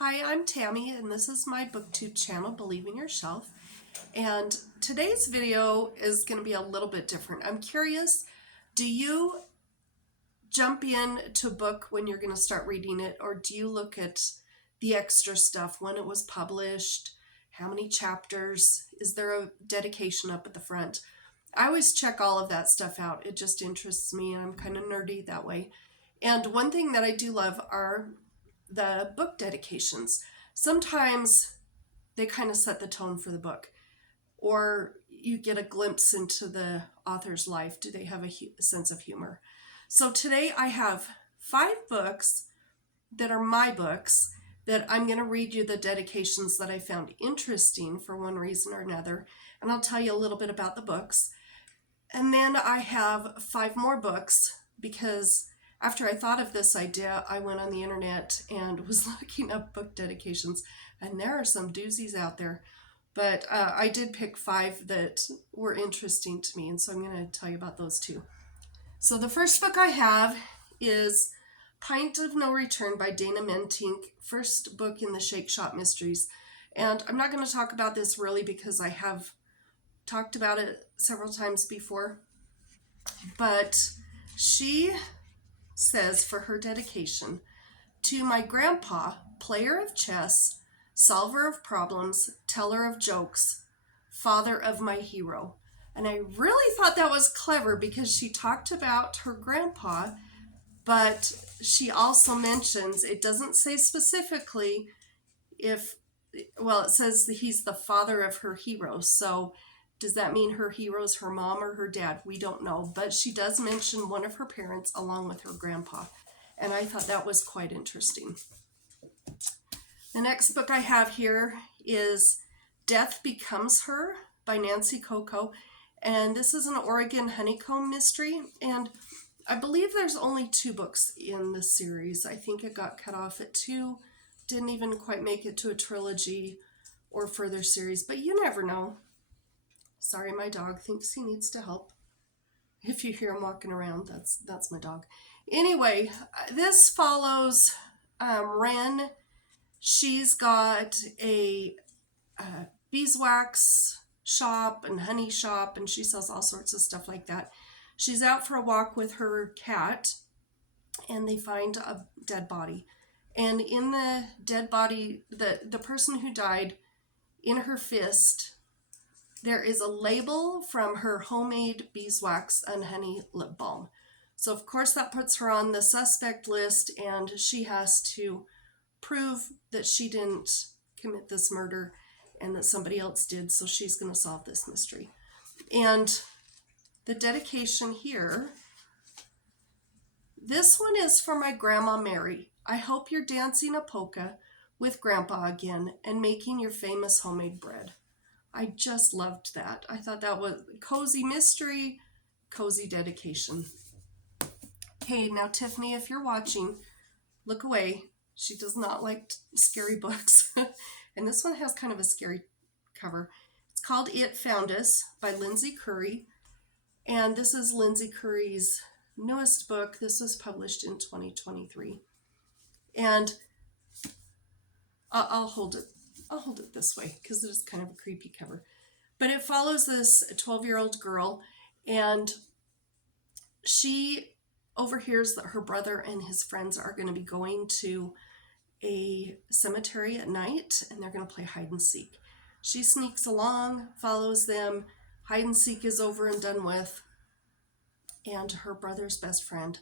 Hi, I'm Tammy, and this is my booktube channel, Believe in Yourself. And today's video is going to be a little bit different. I'm curious, do you jump in to a book when you're going to start reading it, or do you look at the extra stuff, when it was published, how many chapters, is there a dedication up at the front? I always check all of that stuff out. It just interests me, and I'm kind of nerdy that way. And one thing that I do love are the book dedications. Sometimes they kind of set the tone for the book, or you get a glimpse into the author's life. Do they have a sense of humor? So today I have 5 books that are my books that I'm going to read you the dedications that I found interesting for one reason or another, and I'll tell you a little bit about the books. And then I have 5 more books because after I thought of this idea, I went on the internet and was looking up book dedications, and there are some doozies out there. But I did pick 5 that were interesting to me, and so I'm going to tell you about those too. So the first book I have is Pint of No Return by Dana Mentink, first book in the Shake Shop Mysteries. And I'm not going to talk about this really because I have talked about it several times before. But she says for her dedication, to my grandpa, player of chess, solver of problems, teller of jokes, father of my hero. And I really thought that was clever because she talked about her grandpa, but she also mentions, it doesn't say specifically if, well, it says that he's the father of her hero. So does that mean her hero is her mom or her dad? We don't know, but she does mention one of her parents along with her grandpa, and I thought that was quite interesting. The next book I have here is Death Becomes Her by Nancy Coco, and this is an Oregon honeycomb mystery, and I believe there's only 2 books in the series. I think it got cut off at 2, didn't even quite make it to a trilogy or further series, but you never know. Sorry, my dog thinks he needs to help. If you hear him walking around, that's my dog. Anyway, this follows Wren. She's got a beeswax shop and honey shop, and she sells all sorts of stuff like that. She's out for a walk with her cat, and they find a dead body. And in the dead body, the person who died, in her fist, there is a label from her homemade beeswax and honey lip balm. So of course that puts her on the suspect list, and she has to prove that she didn't commit this murder and that somebody else did. So she's going to solve this mystery. And the dedication here, this one is for my Grandma Mary. I hope you're dancing a polka with Grandpa again and making your famous homemade bread. I just loved that. I thought that was a cozy mystery, cozy dedication. Okay, now Tiffany, if you're watching, look away. She does not like scary books. And this one has kind of a scary cover. It's called It Found Us by Lindsay Currie. And this is Lindsay Currie's newest book. This was published in 2023. And I'll hold it this way because it is kind of a creepy cover. But it follows this 12-year-old girl, and she overhears that her brother and his friends are going to be going to a cemetery at night, and they're going to play hide and seek. She sneaks along, follows them. Hide and seek is over and done with, and her brother's best friend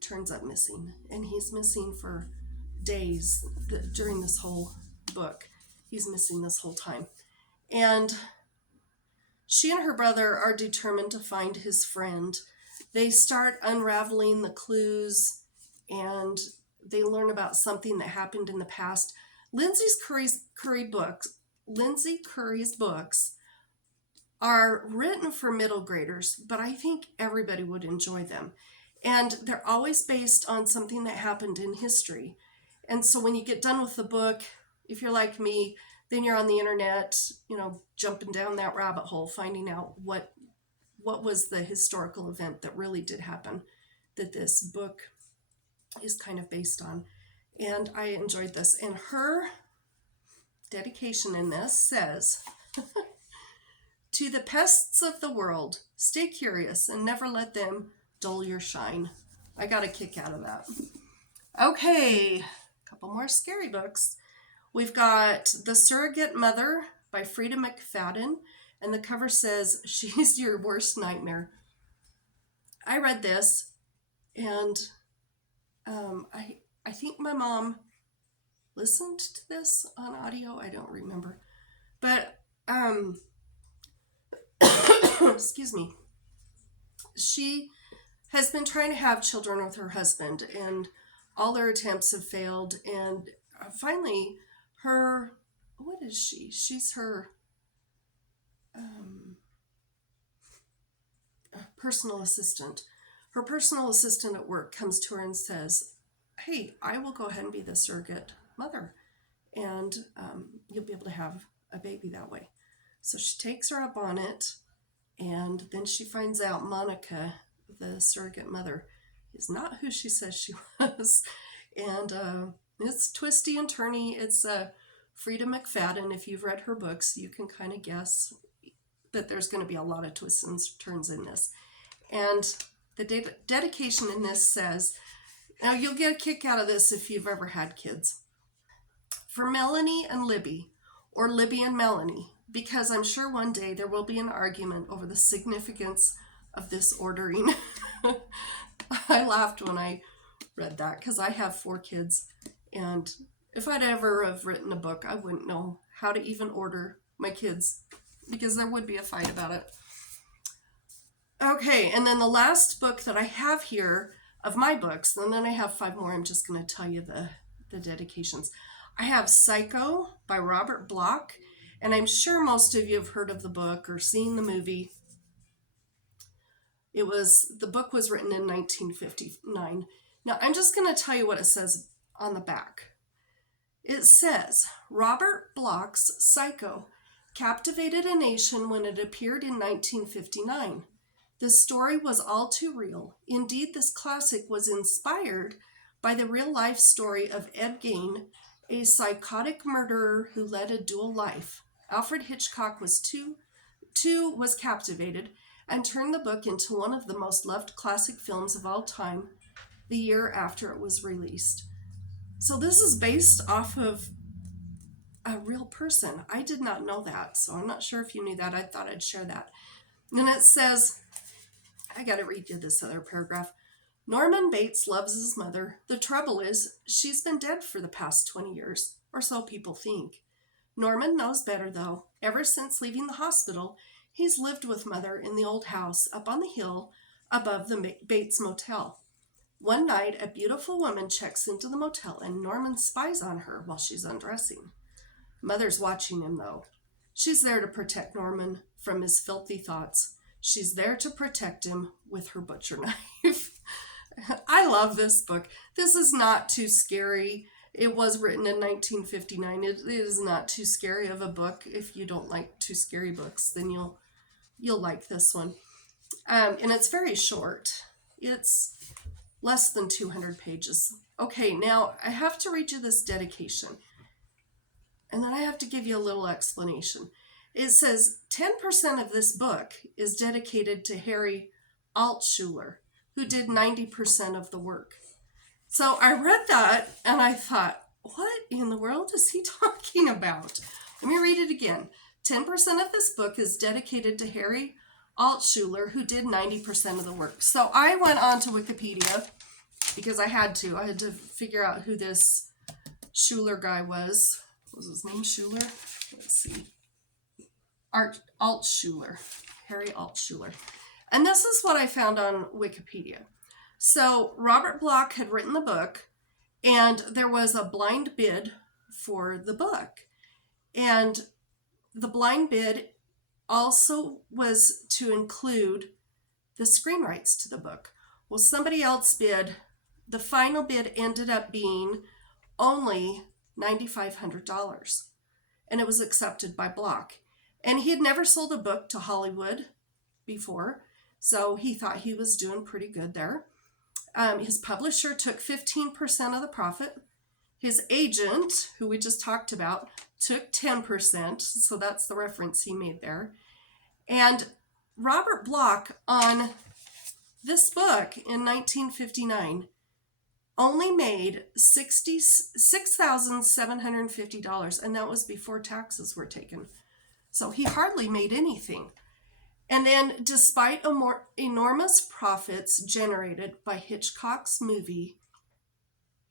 turns up missing, and he's missing for days during this whole book. He's missing this whole time. And she and her brother are determined to find his friend. They start unraveling the clues, and they learn about something that happened in the past. Lindsay Currie's books are written for middle graders, but I think everybody would enjoy them. And they're always based on something that happened in history. And so when you get done with the book, if you're like me, then you're on the internet, jumping down that rabbit hole, finding out what was the historical event that really did happen that this book is kind of based on. And I enjoyed this. And her dedication in this says, to the pests of the world, stay curious and never let them dull your shine. I got a kick out of that. Okay, a couple more scary books. We've got The Surrogate Mother by Freida McFadden, and the cover says, she's your worst nightmare. I read this, and I think my mom listened to this on audio. I don't remember. But, excuse me. She has been trying to have children with her husband, and all their attempts have failed. And finally, what is she? She's her personal assistant. Her personal assistant at work comes to her and says, hey, I will go ahead and be the surrogate mother, and you'll be able to have a baby that way. So she takes her up on it, and then she finds out Monica, the surrogate mother, is not who she says she was. And it's twisty and turny. It's Freida McFadden. If you've read her books, you can kind of guess that there's going to be a lot of twists and turns in this. And the dedication in this says, now you'll get a kick out of this if you've ever had kids. For Melanie and Libby, or Libby and Melanie, because I'm sure one day there will be an argument over the significance of this ordering. I laughed when I read that because I have 4 kids, and if I'd ever have written a book, I wouldn't know how to even order my kids because there would be a fight about it. Okay, and then the last book that I have here of my books, and then I have 5 more. I'm just going to tell you the dedications. I have Psycho by Robert Bloch, and I'm sure most of you have heard of the book or seen the movie. The book was written in 1959. Now, I'm just going to tell you what it says on the back. It says, Robert Bloch's Psycho captivated a nation when it appeared in 1959. This story was all too real. Indeed, this classic was inspired by the real-life story of Ed Gein, a psychotic murderer who led a dual life. Alfred Hitchcock was captivated and turned the book into one of the most loved classic films of all time the year after it was released. So this is based off of a real person. I did not know that, so I'm not sure if you knew that. I thought I'd share that. And it says, I got to read you this other paragraph. Norman Bates loves his mother. The trouble is, she's been dead for the past 20 years, or so people think. Norman knows better, though. Ever since leaving the hospital, he's lived with Mother in the old house up on the hill above the Bates Motel. One night, a beautiful woman checks into the motel, and Norman spies on her while she's undressing. Mother's watching him, though. She's there to protect Norman from his filthy thoughts. She's there to protect him with her butcher knife. I love this book. This is not too scary. It was written in 1959. It is not too scary of a book. If you don't like too scary books, then you'll like this one. And it's very short. It's less than 200 pages. Okay, now I have to read you this dedication. And then I have to give you a little explanation. It says 10% of this book is dedicated to Harry Altschuler, who did 90% of the work. So I read that and I thought, what in the world is he talking about? Let me read it again. 10% of this book is dedicated to Harry Altschuler, who did 90% of the work. So I went on to Wikipedia because I had to. I had to figure out who this Schuler guy was. What was his name? Schuler? Let's see. Altschuler. Harry Altschuler. And this is what I found on Wikipedia. So Robert Bloch had written the book, and there was a blind bid for the book. And the blind bid also was to include the screen rights to the book. Well, somebody else bid. The final bid ended up being only $9,500, and it was accepted by Bloch. And he had never sold a book to Hollywood before, so he thought he was doing pretty good there. His publisher took 15% of the profit, His agent, who we just talked about, took 10%, so that's the reference he made there. And Robert Bloch, on this book in 1959, only made $66,750, and that was before taxes were taken. So he hardly made anything. And then, despite enormous profits generated by Hitchcock's movie,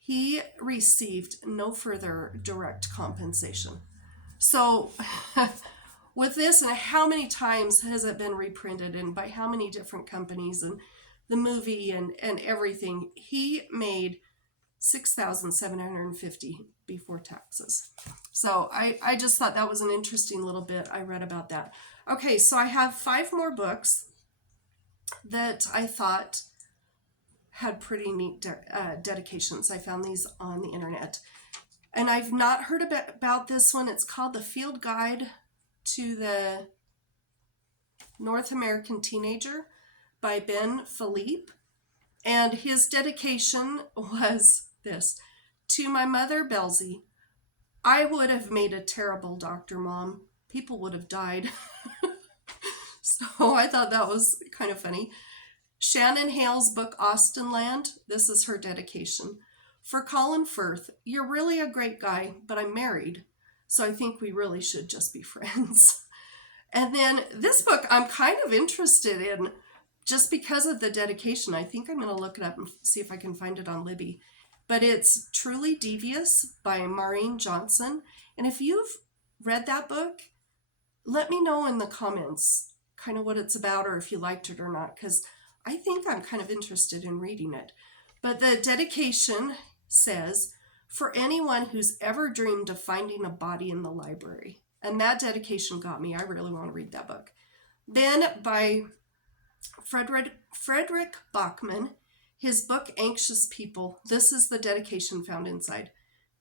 he received no further direct compensation. So, with this, and how many times has it been reprinted, and by how many different companies, and the movie and everything, he made $6,750 before taxes. So I just thought that was an interesting little bit I read about that. Okay, so I have 5 more books that I thought had pretty neat dedications. I found these on the internet. And I've not heard about this one. It's called The Field Guide to the North American Teenager by Philippe. And his dedication was this: to my mother, Belzy, I would have made a terrible doctor, Mom. People would have died. So I thought that was kind of funny. Shannon Hale's book, Austenland, this is her dedication. For Colin Firth, you're really a great guy, but I'm married, so I think we really should just be friends. And then this book I'm kind of interested in just because of the dedication. I think I'm going to look it up and see if I can find it on Libby. But it's Truly Devious by Maureen Johnson. And if you've read that book, let me know in the comments kind of what it's about, or if you liked it or not, because I think I'm kind of interested in reading it. But the dedication says, for anyone who's ever dreamed of finding a body in the library. And that dedication got me. I really want to read that book. Then by Frederick Backman, his book, Anxious People. This is the dedication found inside.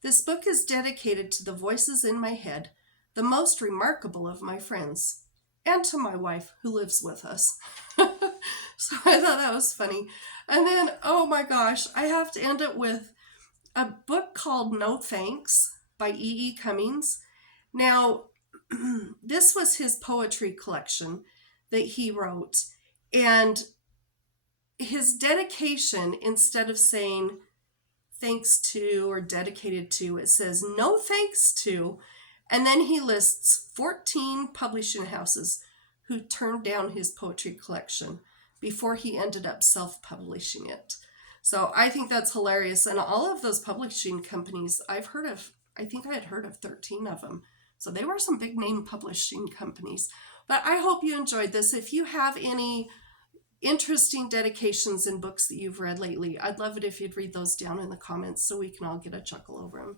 This book is dedicated to the voices in my head, the most remarkable of my friends, and to my wife who lives with us. So I thought that was funny. And then, oh my gosh, I have to end it with a book called No Thanks by E. Cummings. Now, this was his poetry collection that he wrote. And his dedication, instead of saying thanks to or dedicated to, it says no thanks to. And then he lists 14 publishing houses who turned down his poetry collection before he ended up self-publishing it. So I think that's hilarious. And all of those publishing companies, I've heard of, I think I had heard of 13 of them. So they were some big name publishing companies. But I hope you enjoyed this. If you have any interesting dedications in books that you've read lately, I'd love it if you'd read those down in the comments so we can all get a chuckle over them.